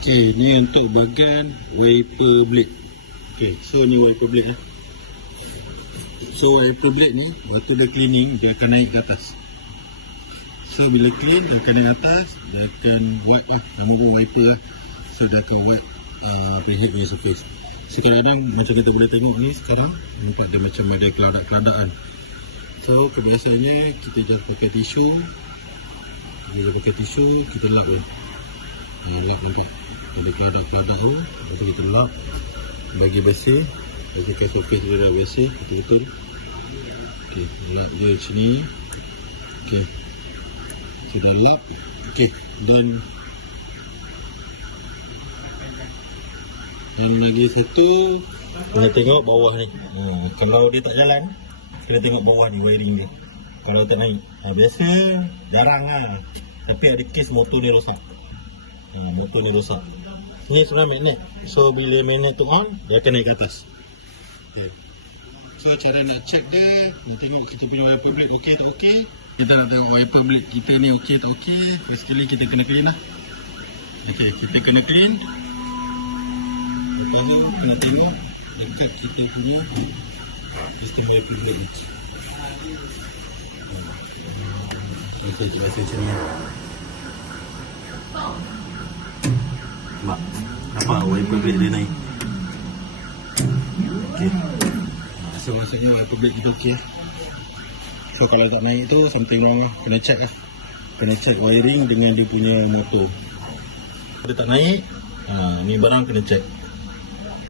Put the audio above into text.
Okey, ni untuk bahagian wiper blade. Okey, so ni wiper blade . So wiper blade ni waktu dia cleaning dia akan naik ke atas. So bila clean dia akan naik atas, dia akan wipe nama pun wiper . So dia akan wipe head punya surface. Kadang-kadang macam kita boleh tengok ni sekarang nampak dia macam ada keladak-keladaan. So kebiasaannya kita just pakai tisu. Kita pakai tisu, kita lap je. Lap nanti ada keladak-keladak tu, lepas tu kita lap bagi bersih. Pastikan surface dia dah bersih betul-betul. Okey, lap je sini. Okey, sudah lap. Okey, dan lagi satu, kena tengok bawah ni. Kalau dia tak jalan, kena tengok bawah ni wiring dia. Kalau tak naik, biasa jarang lah. Tapi ada kes motor ni rosak. Motor ni rosak. Ni sebenarnya magnet. So bila magnet tu on, dia akan naik ke atas. Okay. So cara nak check dia, nak tengok kita punya wiper blade okey tak okey. Kita nak tengok wiper blade kita ni okey tak okey. Firstly kita kena clean lah. Okey, kita kena clean. Lepas tu kena tengok dekat kita punya sistem wiper blade ni. Okey, cuba saya sini. Nampak wiper blade dia naik. Okey. So maksudnya wiper blade kita okey. So kalau tak naik tu something wrong lah. Kena check lah. Kena check wiring dengan dia punya motor. Kalau tak naik, ni barang kena check.